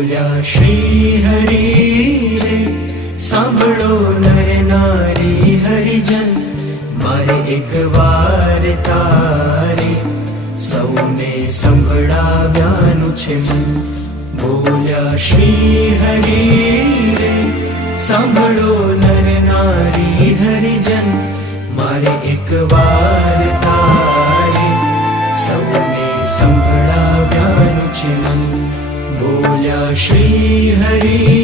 બોલ્યા શ્રી હરિ રે, સાંભળો નર નારી હરિજન, મારે એક વાર તારે સૌને સંભળાવ્યાનું છે મન. બોલ્યા શ્રી હરિ રે, સાંભળો નર નારી હરિજન, મારે એક વાર તારે સૌને સંભળાવ્યાનું છે મન. બોલ્યા શ્રી હરિ